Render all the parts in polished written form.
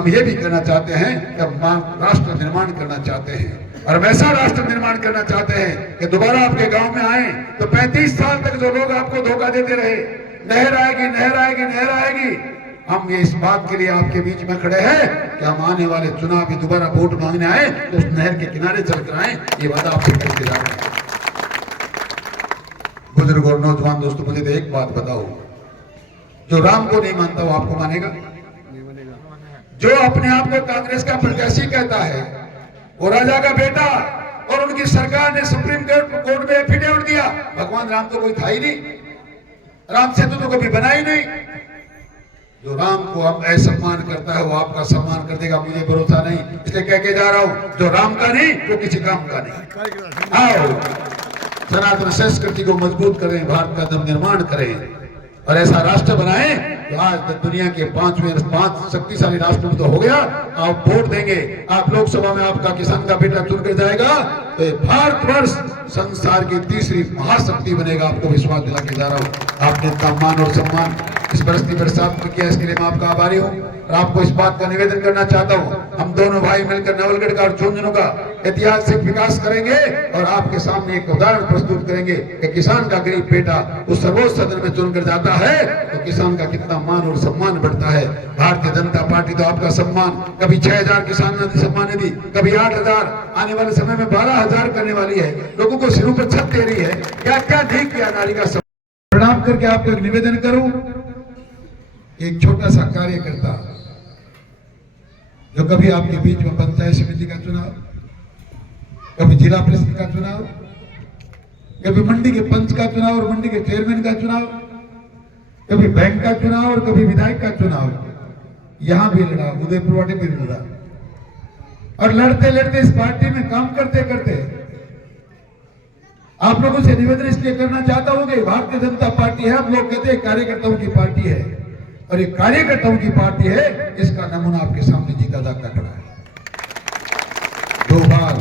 हम ये भी कहना चाहते हैं कि हम राष्ट्र निर्माण करना चाहते हैं, और वैसा राष्ट्र निर्माण करना चाहते हैं कि दोबारा आपके गांव में आए तो 35 साल तक जो लोग आपको धोखा देते रहे, नहर आएगी नहर आएगी नहर आएगी, हम ये इस बात के लिए आपके बीच में खड़े हैं कि हम आने वाले चुनाव में दोबारा वोट मांगने आए तो उस नहर के किनारे चलकर आए, ये वादा आपसे करके जा रहे हैं। बुजुर्ग और नौजवान दोस्तों, मुझे तो एक बात बताओ, जो राम को नहीं मानता वो आपको मानेगा? जो अपने आप को कांग्रेस का प्रत्याशी कहता है, वो राजा का बेटा, और उनकी सरकार ने सुप्रीम कोर्ट में एफिडेविट दिया, भगवान राम तो कोई था ही नहीं, राम सेतु तो कभी बना ही नहीं। जो राम को हम असम्मान करता है वो आपका सम्मान कर देगा, मुझे भरोसा नहीं, इसलिए कह के जा रहा हूं, जो राम का नहीं वो किसी काम का नहीं। आओ सनातन संस्कृति को मजबूत करें, भारत का निर्माण करें और ऐसा राष्ट्र बनाएं तो आज दुनिया के 5 शक्तिशाली राष्ट्रों में तो हो गया। आप वोट देंगे, आप लोकसभा में आपका किसान का बेटा चुनकर जाएगा तो भारतवर्ष संसार की तीसरी महाशक्ति बनेगा, आपको विश्वास दिला के जा रहा हूँ। आपने इतना मान और सम्मान इस बरसती बरसात में किया, इसके लिए मैं आपका आभारी हूँ। और आपको इस बात का निवेदन करना चाहता हूँ, हम दोनों भाई मिलकर नवलगढ़ का और झुंझुनू का ऐतिहासिक विकास करेंगे और आपके सामने एक उदाहरण प्रस्तुत करेंगे कि किसान का गरीब बेटा उस सर्वोच्च सदन में चुनकर जाता है तो किसान का कितना मान और सम्मान बढ़ता है। भारतीय जनता पार्टी तो आपका सम्मान कभी 6000 किसान ने सम्मान दी, कभी 8000, आने वाले समय में 12000 करने वाली है, लोगों को सिरों पर छत दे रही है। क्या क्या ठीक किया नारी का प्रणाम करके आपको एक निवेदन करूं, एक छोटा सा कार्यकर्ता जो कभी आपके बीच में पंचायत समिति का चुनाव, कभी जिला परिषद का चुनाव, कभी मंडी के पंच का चुनाव और मंडी के चेयरमैन का चुनाव, कभी बैंक का चुनाव और कभी विधायक का चुनाव, यहां भी लड़ा, उदयपुर वाटे भी लड़ा, और लड़ते लड़ते इस पार्टी में काम करते करते आप लोगों से निवेदन इसलिए करना चाहता हूं कि भारतीय जनता पार्टी है, हम लोग कहते हैं कार्यकर्ताओं की पार्टी है, और ये कार्यकर्ताओं की पार्टी है, इसका नमूना आपके सामने जीता जागता खड़ा है। 2 बार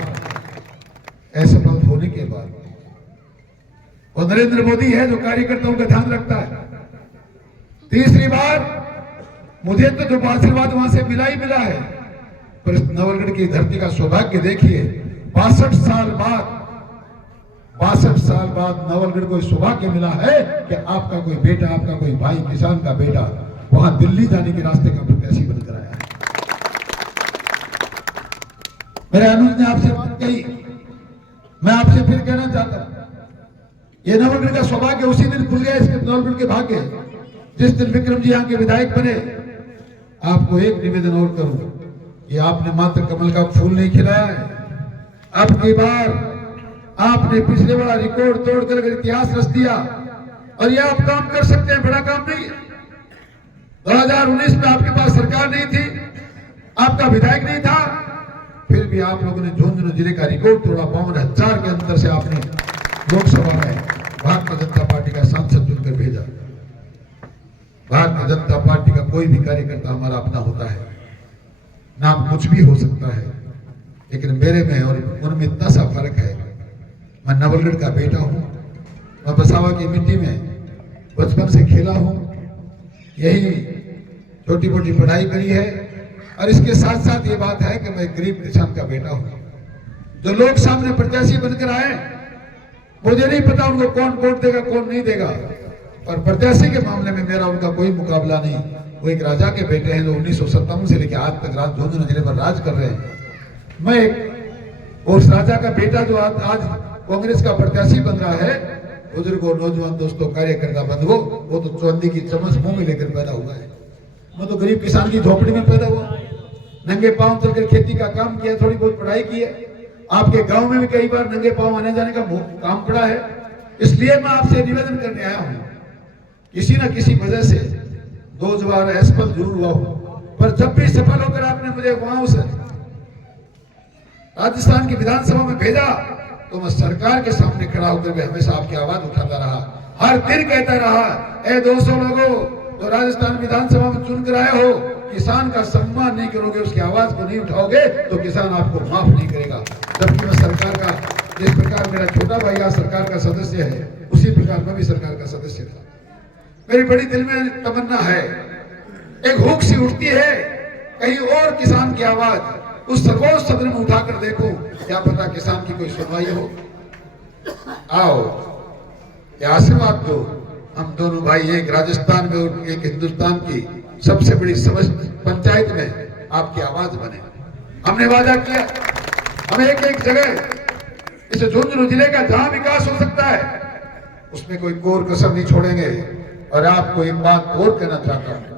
असफल होने के बाद और नरेंद्र मोदी है जो कार्यकर्ताओं का ध्यान रखता है। तीसरी बार मुझे तो जो आशीर्वाद वहां से मिला ही मिला है, पर इस नवलगढ़ की धरती का सौभाग्य देखिए, 62 साल बाद नवलगढ़ को सौभाग्य मिला है कि आपका कोई बेटा, आपका कोई भाई, किसान का बेटा वहां दिल्ली जाने के रास्ते का प्रत्याशी बनकर आया है। मेरे अनुज ने आपसे बात कही, मैं आपसे फिर कहना चाहता हूं, ये नवलगढ़ का सौभाग्य उसी दिन खुल गया, इसके नवलगढ़ के भाग्य जिस दिन विक्रम जी यहाँ के विधायक बने। आपको एक निवेदन और करूं, ये आपने मात्र कमल का फूल नहीं खिलाया है, अब की बार आपने पिछले वाला रिकॉर्ड तोड़कर इतिहास रच दिया, और ये आप काम कर सकते हैं, बड़ा काम नहीं है। 2019 में आपके पास सरकार नहीं थी, आपका विधायक नहीं था, फिर भी आप लोगों ने झुंझुनू जिले का रिकॉर्ड तोड़ा, 52,000 के अंतर से आपने लोकसभा में भारतीय जनता पार्टी का सांसद चुनकर भेजा। भारतीय जनता पार्टी का कोई भी कार्यकर्ता हमारा अपना होता है, नाम कुछ भी हो सकता है, लेकिन मेरे में और उनमें इतना सा फर्क है, मैं नवलगढ़ का बेटा हूं, मैं बसावा की मिट्टी में बचपन से खेला हूं, यही छोटी मोटी पढ़ाई करी है, और इसके साथ साथ ये बात है कि मैं गरीब किसान का बेटा हूं। जो लोग सामने प्रत्याशी बनकर आए, मुझे नहीं पता उनको कौन वोट देगा कौन नहीं देगा, और प्रत्याशी के मामले में मेरा उनका कोई मुकाबला नहीं। वो एक राजा के बेटे हैं जो 1957 से लेकर आज तक झुंझुनू जिले पर राज कर रहे हैं। मैं एक उस राजा का बेटा जो आज कांग्रेस का प्रत्याशी बन रहा है। बुजुर्गों, नौजवान दोस्तों, कार्यकर्ता बंधुओं, वो तो चांदी की चम्मच मुंह में लेकर पैदा हुआ है, मैं तो गरीब किसान की झोपड़ी में पैदा हुआ, नंगे पांव चलकर खेती का काम किया, थोड़ी बहुत पढ़ाई की है। आपके गांव में भी कई बार नंगे पांव आने जाने का काम पड़ा है। इसलिए मैं आपसे निवेदन करने आया हूं, किसी न किसी वजह से 2 बार असफल जरूर हुआ हूं, पर जब भी सफल होकर आपने मुझे वहां से राजस्थान की विधानसभा में भेजा तो मैं सरकार के सामने खड़ा होकर भी हमेशा आपकी आवाज उठाता रहा, हर दिन कहता रहा, ए 200 लोगों तो राजस्थान विधानसभा में चुनकर आए हो, किसान का सम्मान नहीं करोगे, उसकी आवाज को नहीं उठाओगे तो किसान आपको माफ नहीं करेगा। जबकि मैं सरकार का, जिस प्रकार मेरा छोटा भाई आज सरकार का सदस्य है, उसी प्रकार मैं भी सरकार का सदस्य था। मेरी बड़ी दिल में तमन्ना है, एक हुक सी उठती है कहीं और किसान की आवाज उस सर्वोच्च सदन में उठाकर देखो, क्या पता किसान की कोई सुनवाई हो। आओ ये आशीर्वाद दो, हम दोनों भाई, एक राजस्थान में और एक हिंदुस्तान की सबसे बड़ी पंचायत में आपकी आवाज बने। हमने वादा किया हम एक एक जगह इस झुंझुनू जिले का जहां विकास हो सकता है उसमें कोई कोर कसर नहीं छोड़ेंगे। और आपको एक बात और कहना चाहता हूं,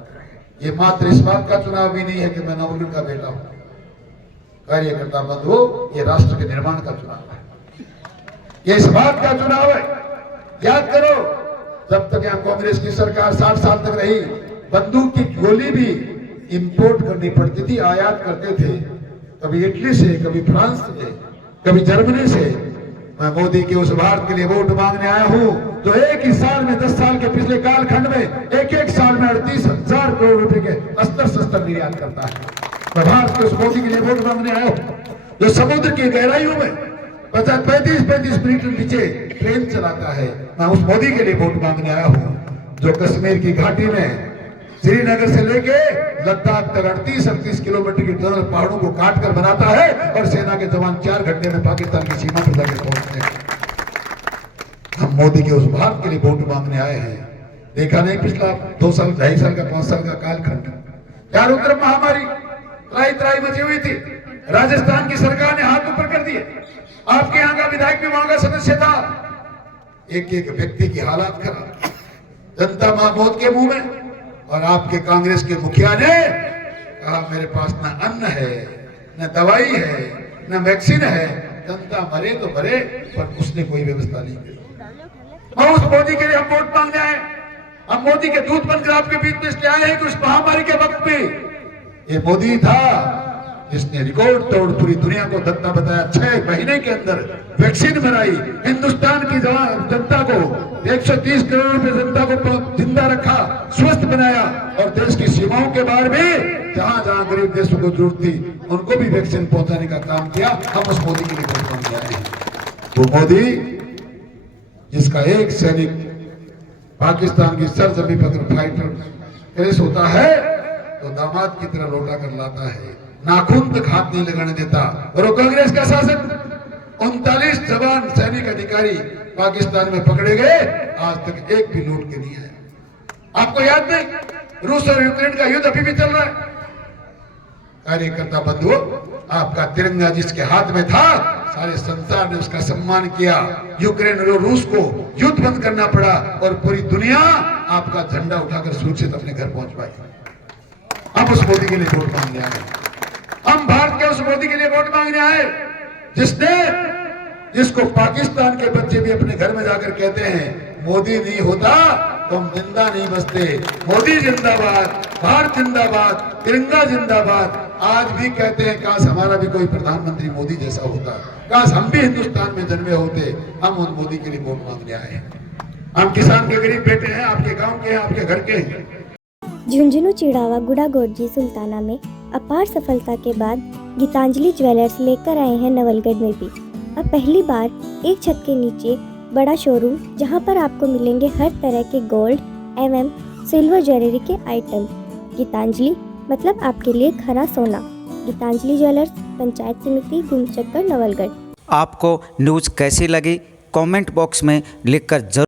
ये मात्र इस बात का चुनाव भी नहीं है कि मैं नवलगढ़ का बेटा हूं, कार्यकर्ता बंधु, ये राष्ट्र के निर्माण का चुनाव है, ये इस बात का चुनाव है। याद करो, जब तक यहाँ कांग्रेस की सरकार 60 साल तक रही, बंदूक की गोली भी इंपोर्ट करनी पड़ती थी, आयात करते थे, कभी इटली से, कभी फ्रांस से, कभी जर्मनी से। मैं मोदी के उस भारत के लिए वोट मांगने आया हूं जो एक ही साल में 10 साल के पिछले कालखंड में एक साल में 38,000 करोड़ रुपए के अस्त्र निर्यात करता है। मैं भारत के उस मोदी के लिए वोट मांगने आया हूं जो समुद्र की गहराइयों में 35 मिनट नीचे ट्रेन चलाता है। मैं उस मोदी के लिए वोट मांगने आया हूं जो कश्मीर की घाटी में श्रीनगर से लेके लद्दाख तक 38 किलोमीटर की टनल पहाड़ों को काट कर बनाता है और सेना के जवान 4 घंटे में पाकिस्तान की सीमा पर जाकर पहुंचते हैं। हम मोदी के उस भारत के लिए वोट मांगने आए हैं। देखा नहीं पिछला 2 साल, 2.5 साल का, 5 साल का कालखंड, चारों तरफ महामारी त्राही मची हुई थी। राजस्थान की सरकार ने हाथ ऊपर कर दिए, आपके यहाँ का विधायक भी वहां का सदस्य था। एक एक व्यक्ति की हालात खराब, जनता मौत के मुंह में, और आपके कांग्रेस के मुखिया ने कहा मेरे पास न अन्न है, न दवाई है, न वैक्सीन है, जनता मरे तो मरे, पर उसने कोई व्यवस्था नहीं की। मैं उस मोदी के लिए हम वोट मांगने आए, हम मोदी के दूत बनकर आपके बीच में इसलिए आए हैं कि उस महामारी के वक्त पे ये मोदी था जिसने रिकॉर्ड तोड़ पूरी दुनिया को धक्का बताया। 6 महीने के अंदर वैक्सीन बनाई, हिंदुस्तान की जनता को, 130 करोड़ रुपए जनता को जिंदा रखा, स्वस्थ बनाया, और देश की सीमाओं के बाहर भी जहां जहां गरीब देशों को जरूरत थी उनको भी वैक्सीन पहुंचाने का काम किया। हम उस मोदी के लिए वोट मांगने आए हैं। वो मोदी जिसका एक सैनिक पाकिस्तान की सरजमी पर फाइटर क्रेश होता है तो दामाद की तरह लौटा कर लाता है, नाखून तक हाथ नहीं लगाने देता। और वो कांग्रेस का शासन, 39 जवान सैनिक अधिकारी पाकिस्तान में पकड़े गए, आज तक एक भी लूट के नहीं आया। आपको याद नहीं, रूस और यूक्रेन का युद्ध अभी भी चल रहा है। कार्यकर्ता बंधुओं, आपका तिरंगा जिसके हाथ में था, सारे संसार ने उसका सम्मान किया। यूक्रेन और रूस को युद्ध बंद करना पड़ा और पूरी दुनिया आपका झंडा उठाकर सुरक्षित अपने घर पहुंच पाई। हम उस मोदी के लिए वोट मांगने आए, हम भारत के उस मोदी के लिए वोट मांगने आए जिसको पाकिस्तान के बच्चे भी अपने घर में जाकर कहते हैं मोदी नहीं होता तो हम जिंदा नहीं बचते। मोदी जिंदाबाद, भारत जिंदाबाद, तिरंगा जिंदाबाद। आज भी कहते हैं काश हमारा भी कोई प्रधानमंत्री मोदी जैसा होता, काश हम भी हिंदुस्तान में जन्मे होते। हम उन मोदी के लिए वोट मांगने आए हैं। हम किसान के गरीब बेटे हैं, आपके गांव के हैं, आपके घर के हैं। झुंझुनू, चिड़ावा, गुड़ागोरजी, सुल्ताना में अपार सफलता के बाद गीतांजलि ज्वेलर्स लेकर आए हैं नवलगढ़ में भी अब पहली बार एक छत के नीचे बड़ा शोरूम, जहां पर आपको मिलेंगे हर तरह के गोल्ड एवं सिल्वर ज्वेलरी के आइटम। गीतांजलि मतलब आपके लिए खरा सोना। गीतांजलि ज्वेलर्स, पंचायत समिति, गुमचक्कर, नवलगढ़। आपको न्यूज़ कैसी लगी कमेंट बॉक्स में लिखकर जरूर